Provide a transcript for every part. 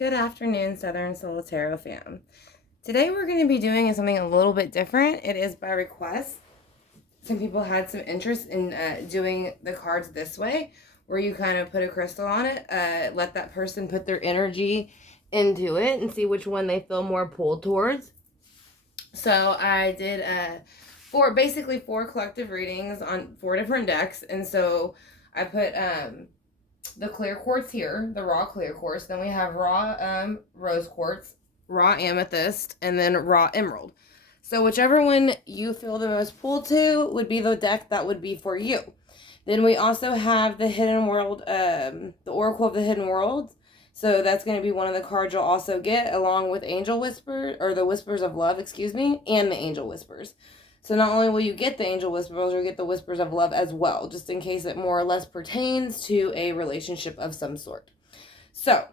Good afternoon, Southern Soul Tarot fam. Today we're going to be doing something a little bit different. It is by request. Some people had some interest in doing the cards this way, where you kind of put a crystal on it, let that person put their energy into it and see which one they feel more pulled towards. So I did basically four collective readings on 4 different decks, and so I put the clear quartz here, the raw clear quartz. Then we have raw rose quartz, raw amethyst, and then raw emerald. So whichever one you feel the most pulled to would be the deck that would be for you. Then we also have the hidden world, the oracle of the hidden world. So that's going to be one of the cards you'll also get, along with angel whispers, or the whispers of love, excuse me, and the angel whispers. So not only will you get the angel whispers, you'll get the whispers of love as well, just in case it more or less pertains to a relationship of some sort. So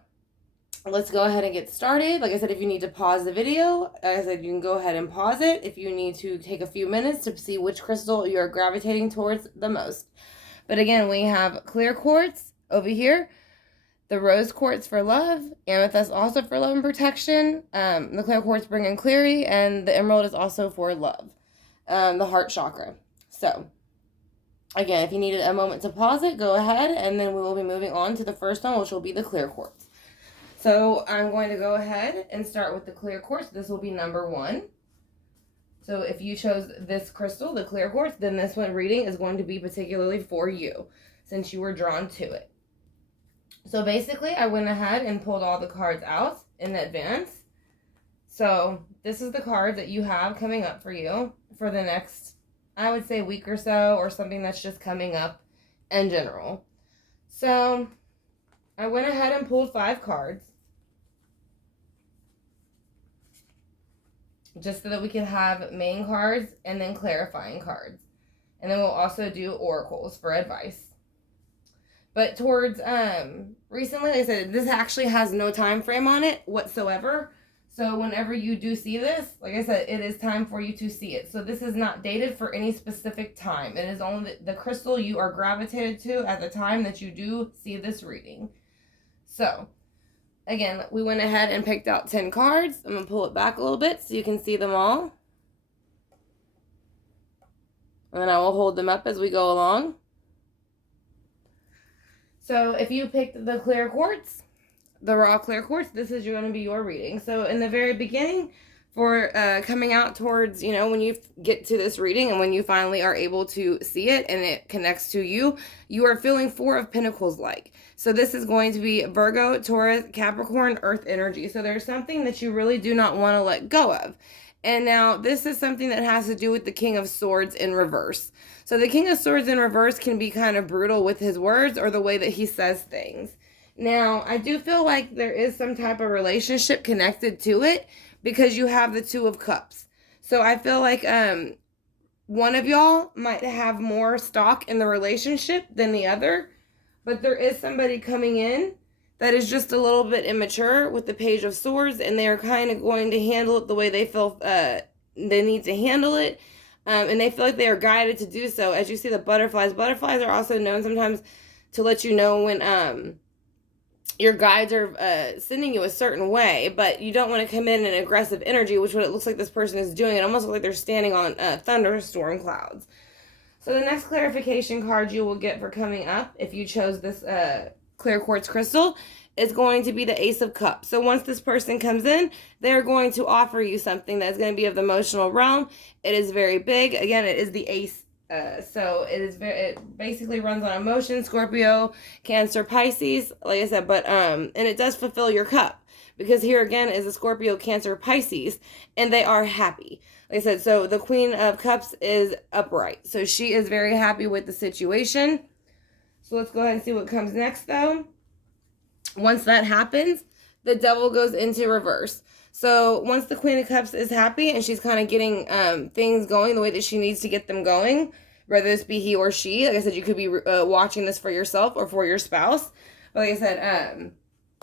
let's go ahead and get started. Like I said, if you need to pause the video, like I said, you can go ahead and pause it if you need to take a few minutes to see which crystal you're gravitating towards the most. But again, we have clear quartz over here, the rose quartz for love, amethyst also for love and protection, the clear quartz bringing clarity, and the emerald is also for love. The heart chakra. So, again, if you needed a moment to pause it, go ahead, and then we will be moving on to the first one, which will be the clear quartz. So, I'm going to go ahead and start with the clear quartz. This will be number 1. So, if you chose this crystal, the clear quartz, then this one reading is going to be particularly for you, since you were drawn to it. So, basically, I went ahead and pulled all the cards out in advance. So, this is the card that you have coming up for you for the next, I would say, week or so, or something that's just coming up in general. So, I went ahead and pulled 5 cards, just so that we could have main cards and then clarifying cards. And then we'll also do oracles for advice. But towards, recently, like I said, this actually has no time frame on it whatsoever. So whenever you do see this, like I said, it is time for you to see it. So this is not dated for any specific time. It is only the crystal you are gravitated to at the time that you do see this reading. So, again, we went ahead and picked out 10 cards. I'm going to pull it back a little bit so you can see them all. And then I will hold them up as we go along. So if you picked the clear quartz, the raw clear quartz, this is going to be your reading. So in the very beginning, for coming out towards, when you get to this reading and when you finally are able to see it and it connects to you, you are feeling 4 of Pentacles like. So this is going to be Virgo, Taurus, Capricorn, Earth energy. So there's something that you really do not want to let go of. And now this is something that has to do with the King of Swords in reverse. So the King of Swords in reverse can be kind of brutal with his words or the way that he says things. Now, I do feel like there is some type of relationship connected to it because you have the 2 of Cups. So I feel like one of y'all might have more stock in the relationship than the other, but there is somebody coming in that is just a little bit immature with the Page of Swords, and they're kind of going to handle it the way they feel they need to handle it, and they feel like they are guided to do so. As you see the butterflies are also known sometimes to let you know when your guides are sending you a certain way, but you don't want to come in aggressive energy, which is what it looks like this person is doing. It almost looks like they're standing on thunderstorm clouds. So the next clarification card you will get for coming up, if you chose this clear quartz crystal, is going to be the Ace of Cups. So once this person comes in, they're going to offer you something that's going to be of the emotional realm. It is very big. Again, it is the Ace. So it basically runs on emotion, Scorpio, Cancer, Pisces, like I said, but and it does fulfill your cup, because here again is a Scorpio, Cancer, Pisces, and they are happy. Like I said, so the Queen of Cups is upright, so she is very happy with the situation. So let's go ahead and see what comes next, though. Once that happens, the Devil goes into reverse. So once the Queen of Cups is happy and she's kind of getting things going the way that she needs to get them going, whether this be he or she, like I said, you could be watching this for yourself or for your spouse. But like I said,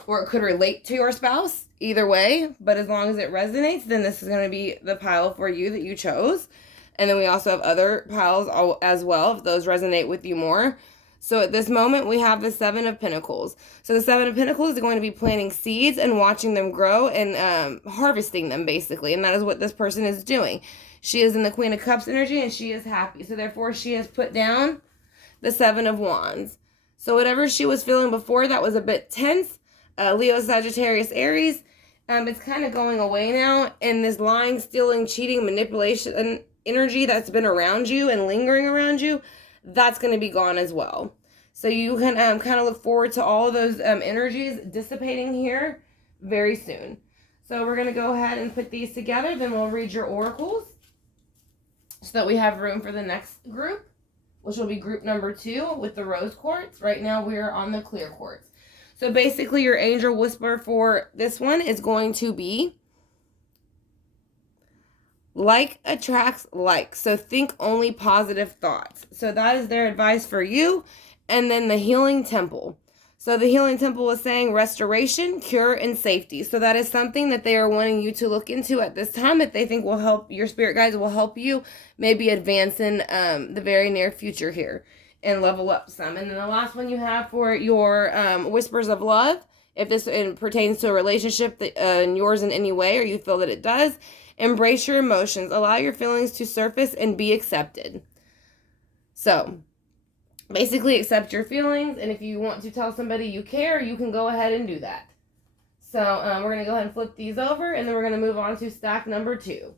or it could relate to your spouse, either way. But as long as it resonates, then this is going to be the pile for you that you chose. And then we also have other piles as well, if those resonate with you more. So at this moment, we have the Seven of Pentacles. So the Seven of Pentacles is going to be planting seeds and watching them grow and harvesting them, basically. And that is what this person is doing. She is in the Queen of Cups energy, and she is happy. So therefore, she has put down the Seven of Wands. So whatever she was feeling before that was a bit tense, Leo, Sagittarius, Aries, it's kind of going away now. And this lying, stealing, cheating, manipulation energy that's been around you and lingering around you, that's going to be gone as well. So you can kind of look forward to all of those energies dissipating here very soon. So we're going to go ahead and put these together. Then we'll read your oracles so that we have room for the next group, which will be group number 2 with the rose quartz. Right now we're on the clear quartz. So basically your angel whisper for this one is going to be like attracts like. So think only positive thoughts. So that is their advice for you. And then the healing temple. So the healing temple is saying restoration, cure, and safety. So that is something that they are wanting you to look into at this time that they think will help, your spirit guides will help you maybe advance in the very near future here and level up some. And then the last one you have for your whispers of love, if this pertains to a relationship that in yours in any way or you feel that it does, embrace your emotions. Allow your feelings to surface and be accepted. So basically accept your feelings, and if you want to tell somebody you care, you can go ahead and do that. So we're going to go ahead and flip these over, and then we're going to move on to stack number 2.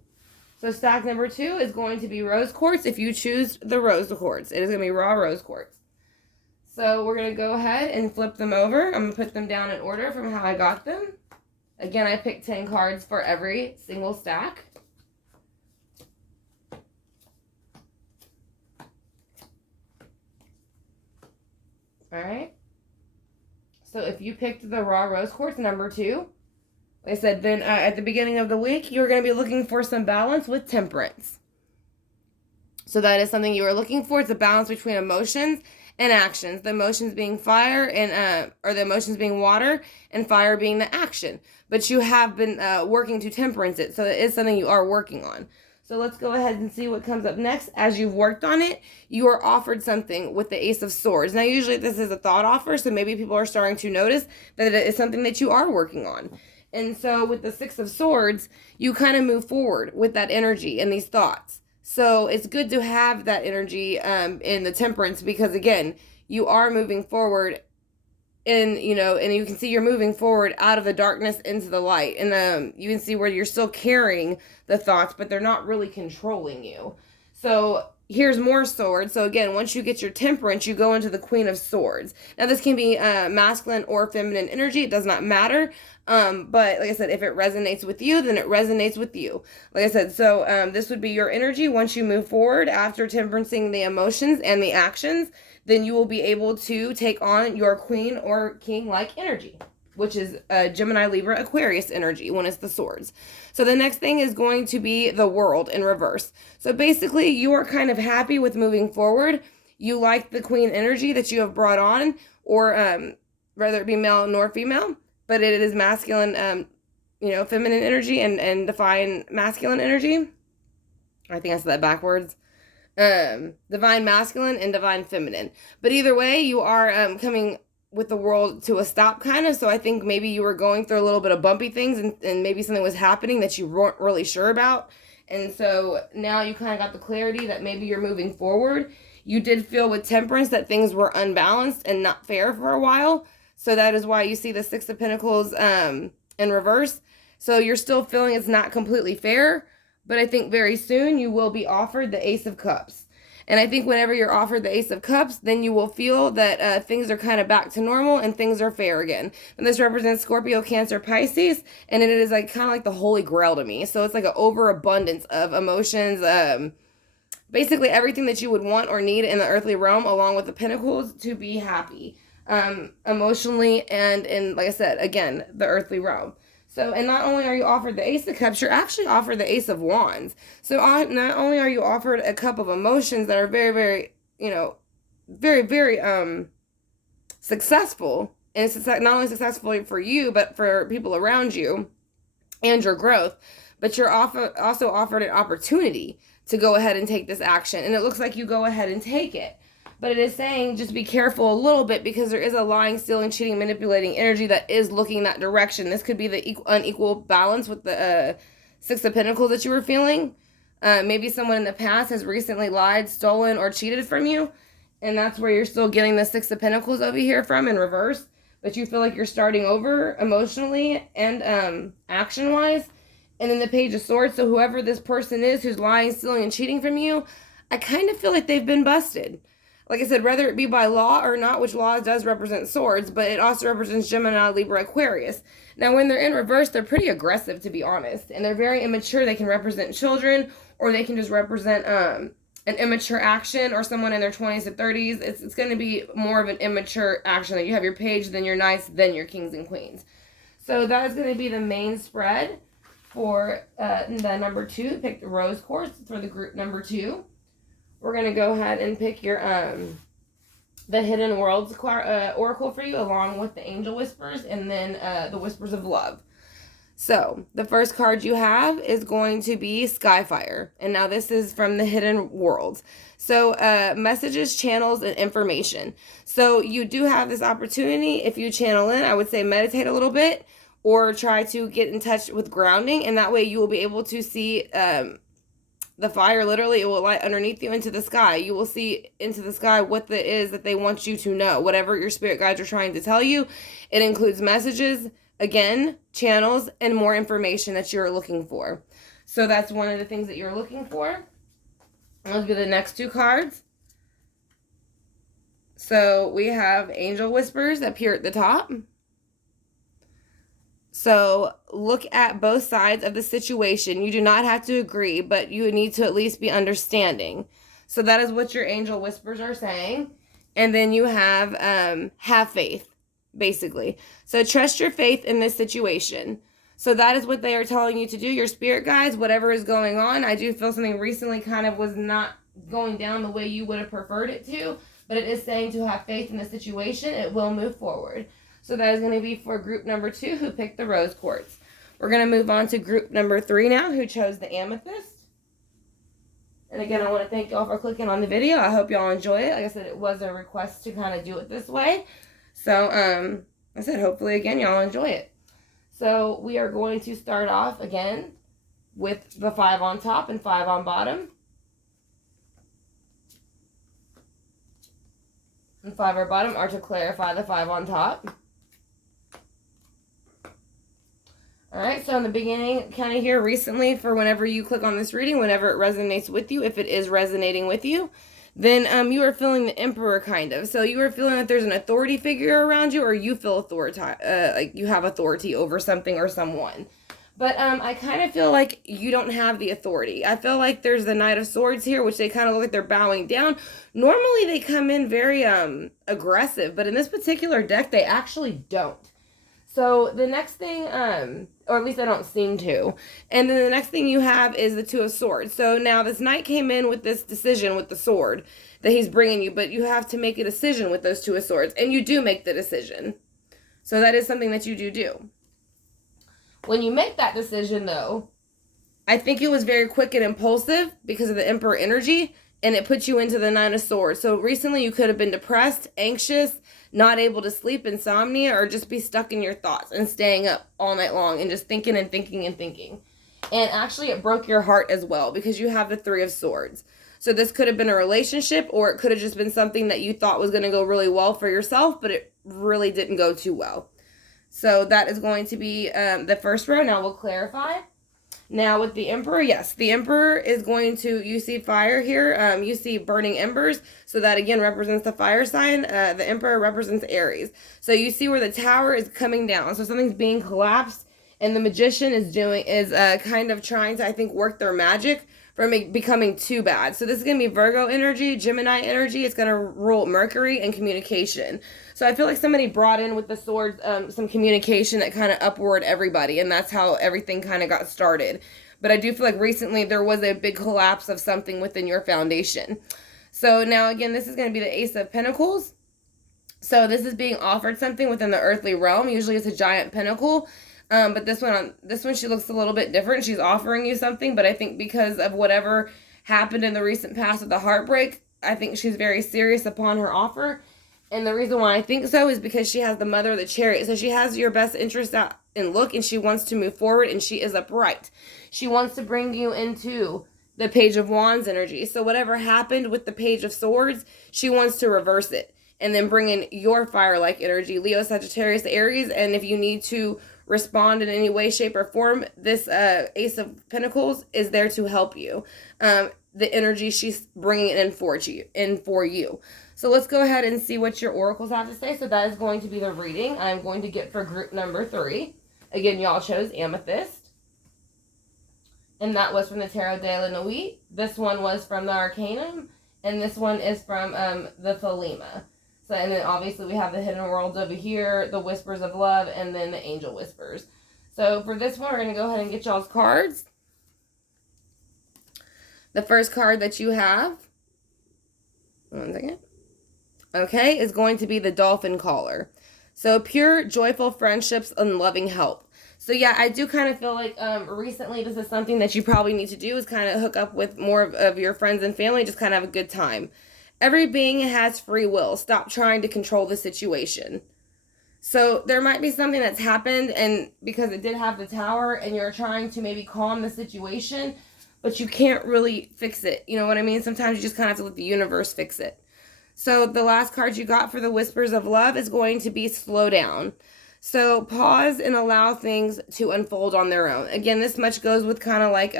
So stack number 2 is going to be rose quartz if you choose the rose quartz. It is going to be raw rose quartz. So we're going to go ahead and flip them over. I'm going to put them down in order from how I got them. Again, I picked 10 cards for every single stack. All right. So if you picked the raw rose quartz number 2, like I said, then at the beginning of the week, you're going to be looking for some balance with temperance. So that is something you are looking for. It's a balance between emotions and actions. The emotions being fire and or the emotions being water and fire being the action. But you have been working to temperance it. So it is something you are working on. So let's go ahead and see what comes up next. As you've worked on it, you are offered something with the Ace of Swords. Now, usually this is a thought offer, so maybe people are starting to notice that it is something that you are working on. And so with the Six of Swords, you kind of move forward with that energy and these thoughts. So it's good to have that energy in the temperance because, again, you are moving forward and you can see you're moving forward out of the darkness into the light. And you can see where you're still carrying the thoughts, but they're not really controlling you. So here's more swords. So again, once you get your temperance, you go into the Queen of Swords. Now this can be masculine or feminine energy. It does not matter. But like I said, if it resonates with you, then it resonates with you. Like I said, so this would be your energy once you move forward after temperancing the emotions and the actions. Then you will be able to take on your queen or king-like energy, which is Gemini, Libra, Aquarius energy when it's the swords. So the next thing is going to be the World in reverse. So basically, you are kind of happy with moving forward. You like the queen energy that you have brought on, or whether it be male nor female, but it is masculine, feminine energy and divine masculine energy. I think I said that backwards. Divine masculine and divine feminine. But either way, you are coming with the world to a stop kind of. So I think maybe you were going through a little bit of bumpy things and maybe something was happening that you weren't really sure about. And so now you kind of got the clarity that maybe you're moving forward. You did feel with temperance that things were unbalanced and not fair for a while. So that is why you see the Six of Pentacles in reverse. So you're still feeling it's not completely fair. But I think very soon you will be offered the Ace of Cups. And I think whenever you're offered the Ace of Cups, then you will feel that things are kind of back to normal and things are fair again. And this represents Scorpio, Cancer, Pisces. And it is like kind of like the Holy Grail to me. So it's like an overabundance of emotions. Basically everything that you would want or need in the earthly realm along with the Pentacles to be happy. Emotionally and in, like I said, again, the earthly realm. So, and not only are you offered the Ace of Cups, you're actually offered the Ace of Wands. So not only are you offered a cup of emotions that are very, very, very, very successful. And it's not only successful for you, but for people around you and your growth. But you're also offered an opportunity to go ahead and take this action. And it looks like you go ahead and take it. But it is saying just be careful a little bit because there is a lying, stealing, cheating, manipulating energy that is looking that direction. This could be the unequal balance with the Six of Pentacles that you were feeling. Maybe someone in the past has recently lied, stolen, or cheated from you. And that's where you're still getting the Six of Pentacles over here from in reverse. But you feel like you're starting over emotionally and action-wise. And then the Page of Swords. So whoever this person is who's lying, stealing, and cheating from you, I kind of feel like they've been busted. Like I said, whether it be by law or not, which law does represent swords, but it also represents Gemini, Libra, Aquarius. Now, when they're in reverse, they're pretty aggressive, to be honest. And they're very immature. They can represent children, or they can just represent an immature action, or someone in their 20s to 30s. It's going to be more of an immature action. That you have your Page, then your Knights, then your Kings and Queens. So that is going to be the main spread for the number 2. Pick the Rose Quartz for the group number 2. We're going to go ahead and pick your the Hidden Worlds Oracle for you, along with the Angel Whispers, and then the Whispers of Love. So, the first card you have is going to be Skyfire. And now this is from the Hidden Worlds. So, messages, channels, and information. So, you do have this opportunity. If you channel in, I would say meditate a little bit, or try to get in touch with grounding. And that way you will be able to see the fire. Literally, it will light underneath you into the sky. You will see into the sky what it is that they want you to know. Whatever your spirit guides are trying to tell you. It includes messages, again, channels, and more information that you're looking for. So that's one of the things that you're looking for. Those will be the next 2 cards. So we have Angel Whispers up here at the top. So look at both sides of the situation. You do not have to agree, but you need to at least be understanding. So that is what your Angel Whispers are saying. And then you have faith, basically. So trust your faith in this situation. So that is what they are telling you to do. Your spirit guides, whatever is going on. I do feel something recently kind of was not going down the way you would have preferred it to. But it is saying to have faith in the situation. It will move forward. So that is going to be for group number 2 who picked the Rose Quartz. We're going to move on to group number 3 now who chose the Amethyst. And again, I want to thank y'all for clicking on the video. I hope y'all enjoy it. Like I said, it was a request to kind of do it this way. So, I said, hopefully, again, y'all enjoy it. So, we are going to start off again with the 5 on top and 5 on bottom. And 5 on bottom are to clarify the 5 on top. Alright, so in the beginning, kind of here recently, for whenever you click on this reading, whenever it resonates with you, if it is resonating with you, then you are feeling the Emperor, kind of. So you are feeling that there's an authority figure around you, or you feel like you have authority over something or someone. But I kind of feel like you don't have the authority. I feel like there's the Knight of Swords here, which they kind of look like they're bowing down. Normally they come in very aggressive, but in this particular deck, they actually don't. So the next thing, or at least I don't seem to. And then the next thing you have is the Two of Swords. So now this knight came in with this decision with the sword that he's bringing you, but you have to make a decision with those Two of Swords. And you do make the decision. So that is something that you do. When you make that decision, though, I think it was very quick and impulsive because of the Emperor energy, and it puts you into the Nine of Swords. So recently you could have been depressed, anxious, not able to sleep, insomnia, or just be stuck in your thoughts and staying up all night long and just thinking and thinking and thinking. And actually it broke your heart as well because you have the Three of Swords. So this could have been a relationship, or it could have just been something that you thought was going to go really well for yourself, but it really didn't go too well. So that is going to be the first row. Now we'll clarify. Now with the Emperor, yes, the Emperor is going to, you see fire here, you see burning embers, so that again represents the fire sign. The Emperor represents Aries. So you see where the tower is coming down, so something's being collapsed, and the Magician is kind of trying to, I think, work their magic from it becoming too bad. So this is going to be Virgo energy, Gemini energy. It's going to rule Mercury and communication. So I feel like somebody brought in with the swords some communication that kind of upward everybody, and that's how everything kind of got started. But I do feel like recently there was a big collapse of something within your foundation. So now again, this is going to be the Ace of Pentacles. So this is being offered something within the earthly realm. Usually it's a giant pentacle. But this one, she looks a little bit different. She's offering you something, but I think because of whatever happened in the recent past with the heartbreak, I think she's very serious upon her offer. And the reason why I think so is because she has the mother of the chariot. So she has your best interest out in look, and she wants to move forward, and she is upright. She wants to bring you into the Page of Wands energy. So whatever happened with the Page of Swords, she wants to reverse it and then bring in your fire-like energy, Leo, Sagittarius, Aries. And if you need to respond in any way, shape, or form, this Ace of Pentacles is there to help you. The energy she's bringing in for you. So let's go ahead and see what your oracles have to say. So that is going to be the reading I'm going to get for group number 3. Again, y'all chose Amethyst. And that was from the Tarot de la Nuit. This one was from the Arcanum. And this one is from the Thelema. So, and then obviously we have the Hidden Worlds over here, the Whispers of Love, and then the Angel Whispers. So for this one, we're going to go ahead and get y'all's cards. The first card that you have, one second, okay, is going to be the Dolphin Caller. So pure, joyful friendships and loving help. So yeah, I do kind of feel like recently this is something that you probably need to do, is kind of hook up with more of your friends and family, just kind of have a good time. Every being has free will. Stop trying to control the situation. So there might be something that's happened, and because it did have the Tower, and you're trying to maybe calm the situation, but you can't really fix it. You know what I mean? Sometimes you just kind of have to let the universe fix it. So the last card you got for the Whispers of Love is going to be slow down. So pause and allow things to unfold on their own. Again, this much goes with kind of like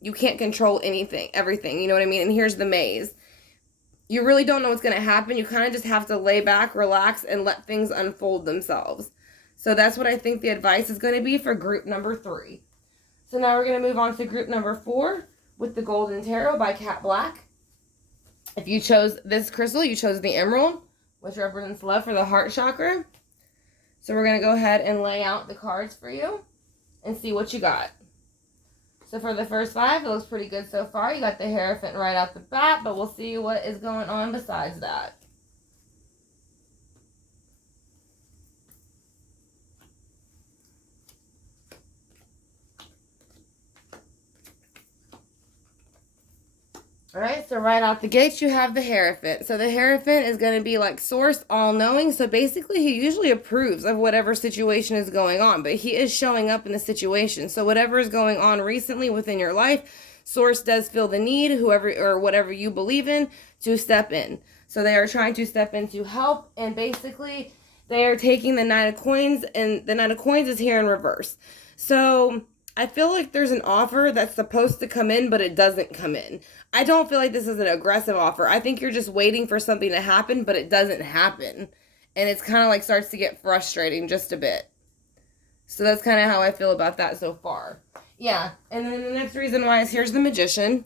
you can't control everything. You know what I mean? And here's the maze. You really don't know what's going to happen. You kind of just have to lay back, relax, and let things unfold themselves. So that's what I think the advice is going to be for group number 3. So now we're going to move on to group number 4 with the Golden Tarot by Cat Black. If you chose this crystal, you chose the emerald, which represents love for the heart chakra. So we're going to go ahead and lay out the cards for you and see what you got. So for the first 5, it looks pretty good so far. You got the Hierophant right out the bat, but we'll see what is going on besides that. Alright, so right out the gates, you have the Hierophant. So the Hierophant is going to be like Source, all-knowing. So basically, he usually approves of whatever situation is going on, but he is showing up in the situation. So whatever is going on recently within your life, Source does feel the need, whoever or whatever you believe in, to step in. So they are trying to step in to help, and basically, they are taking the Knight of Coins, and the Knight of Coins is here in reverse. So I feel like there's an offer that's supposed to come in, but it doesn't come in. I don't feel like this is an aggressive offer. I think you're just waiting for something to happen, but it doesn't happen. And it's kind of like starts to get frustrating just a bit. So that's kind of how I feel about that so far. Yeah, and then the next reason why is here's the Magician.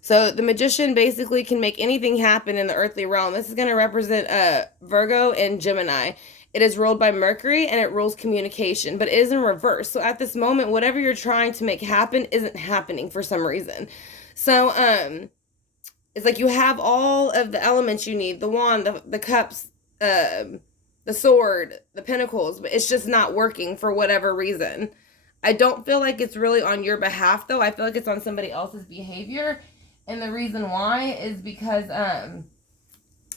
So the Magician basically can make anything happen in the earthly realm. This is going to represent Virgo and Gemini. It is ruled by Mercury, and it rules communication, but it is in reverse. So at this moment, whatever you're trying to make happen isn't happening for some reason. So it's like you have all of the elements you need, the wand, the cups, the sword, the pentacles, but it's just not working for whatever reason. I don't feel like it's really on your behalf, though. I feel like it's on somebody else's behavior. And the reason why is because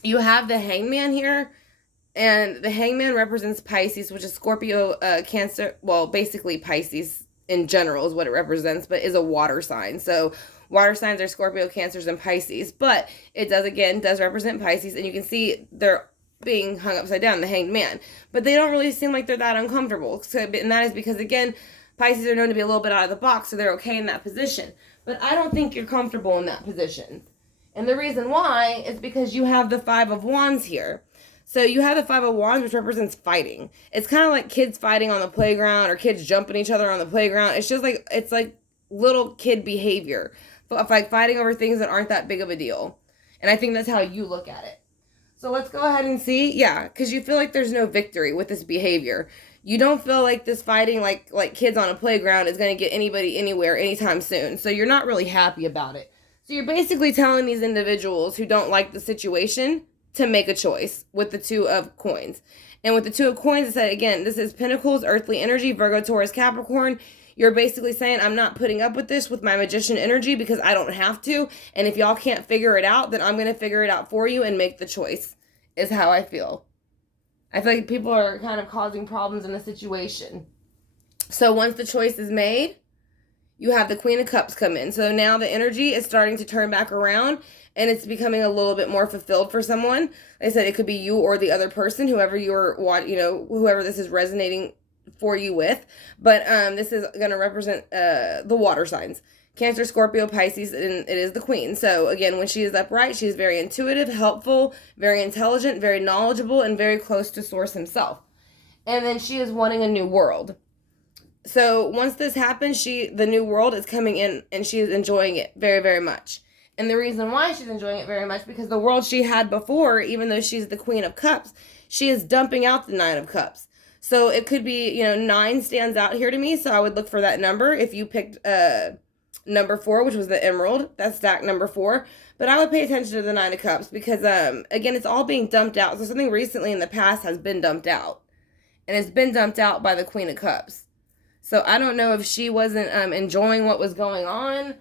you have the Hangman here. And the Hangman represents Pisces, which is Scorpio, Cancer. Well, basically Pisces in general is what it represents, but is a water sign. So water signs are Scorpio, Cancers, and Pisces. But it does represent Pisces. And you can see they're being hung upside down, the Hanged Man. But they don't really seem like they're that uncomfortable. So, and that is because, again, Pisces are known to be a little bit out of the box, so they're okay in that position. But I don't think you're comfortable in that position. And the reason why is because you have the 5 of Wands here. So you have the 5 of Wands, which represents fighting. It's kind of like kids fighting on the playground or kids jumping each other on the playground. It's just like, it's like little kid behavior. Like fighting over things that aren't that big of a deal. And I think that's how you look at it. So let's go ahead and see. Yeah, because you feel like there's no victory with this behavior. You don't feel like this fighting like kids on a playground is going to get anybody anywhere anytime soon. So you're not really happy about it. So you're basically telling these individuals who don't like the situation to make a choice with the Two of Coins. And with the Two of Coins, it said, again, this is Pentacles, earthly energy, Virgo, Taurus, Capricorn. You're basically saying, I'm not putting up with this with my Magician energy because I don't have to. And if y'all can't figure it out, then I'm going to figure it out for you and make the choice, is how I feel. I feel like people are kind of causing problems in the situation. So once the choice is made, you have the Queen of Cups come in. So now the energy is starting to turn back around and it's becoming a little bit more fulfilled for someone. Like I said, it could be you or the other person, whoever whoever this is resonating for you with. But this is going to represent the water signs. Cancer, Scorpio, Pisces, and it is the Queen. So again, when she is upright, she is very intuitive, helpful, very intelligent, very knowledgeable, and very close to Source himself. And then she is wanting a new world. So once this happens, the new world is coming in and she is enjoying it very, very much. And the reason why she's enjoying it very much, because the world she had before, even though she's the Queen of Cups, she is dumping out the Nine of Cups. So it could be, 9 stands out here to me. So I would look for that number. If you picked number 4, which was the Emerald, that's stack number 4. But I would pay attention to the Nine of Cups because, again, it's all being dumped out. So something recently in the past has been dumped out. And it's been dumped out by the Queen of Cups. So I don't know if she wasn't enjoying what was going on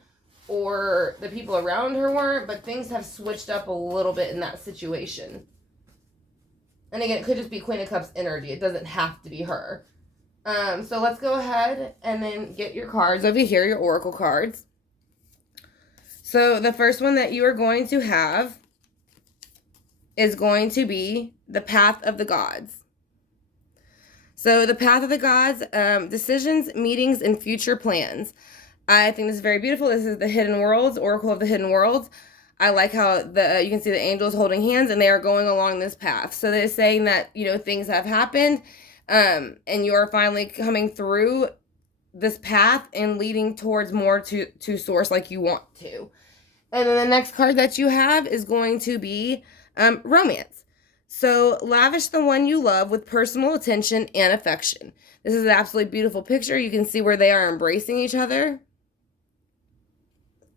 or the people around her weren't, but things have switched up a little bit in that situation. And again, it could just be Queen of Cups energy. It doesn't have to be her. So let's go ahead and then get your cards over here, your oracle cards. So the first one that you are going to have is going to be the Path of the Gods. So the Path of the Gods, decisions, meetings, and future plans. I think this is very beautiful. This is the Hidden Worlds, Oracle of the Hidden Worlds. I like how you can see the angels holding hands and they are going along this path. So they're saying that, things have happened and you are finally coming through this path and leading towards more to Source like you want to. And then the next card that you have is going to be romance. So lavish the one you love with personal attention and affection. This is an absolutely beautiful picture. You can see where they are embracing each other.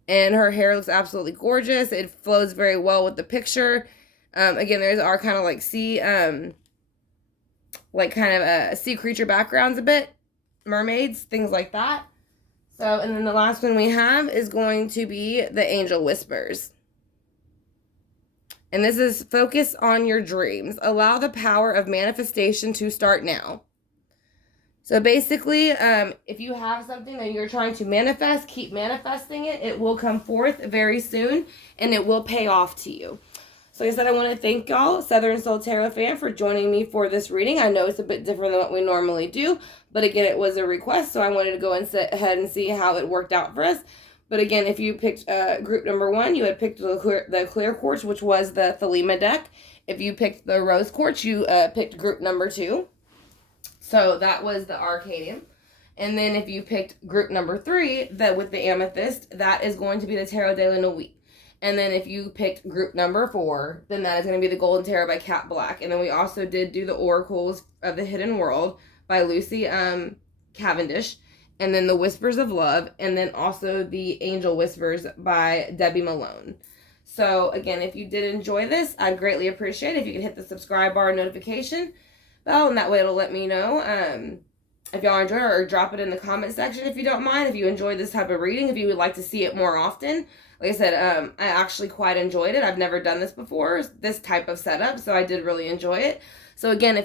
And her hair looks absolutely gorgeous. It flows very well with the picture. Again, there's our kind of like sea, sea creature backgrounds a bit. Mermaids, things like that. So, and then the last one we have is going to be the Angel Whispers. And this is focus on your dreams. Allow the power of manifestation to start now. So basically, if you have something that you're trying to manifest, keep manifesting it. It will come forth very soon, and it will pay off to you. So like I said, I want to thank y'all, Southern Soul Tarot fan, for joining me for this reading. I know it's a bit different than what we normally do, but again, it was a request, so I wanted to go and sit ahead and see how it worked out for us. But again, if you picked group number 1, you had picked the clear quartz, which was the Thelema deck. If you picked the rose quartz, you picked group number 2. So that was the Arcadium. And then if you picked group number 3, that with the amethyst, that is going to be the Tarot de la Nuit. And then if you picked group number 4, then that is going to be the Golden Tarot by Cat Black. And then we also did do the Oracles of the Hidden World by Lucy Cavendish. And then the Whispers of Love. And then also the Angel Whispers by Debbie Malone. So again, if you did enjoy this, I'd greatly appreciate it if you could hit the subscribe bar notification bell, and that way it'll let me know if y'all enjoy it, or drop it in the comment section if you don't mind, if you enjoyed this type of reading, if you would like to see it more often. Like I said, I actually quite enjoyed it. I've never done this before, this type of setup, so I did really enjoy it. So again,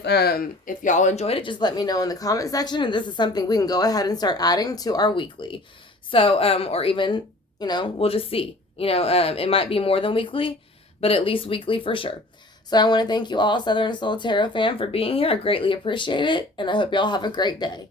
if y'all enjoyed it, just let me know in the comment section, and this is something we can go ahead and start adding to our weekly. So, or even, we'll just see. It might be more than weekly, but at least weekly for sure. So I want to thank you all, Southern Soul Tarot fan, for being here. I greatly appreciate it, and I hope y'all have a great day.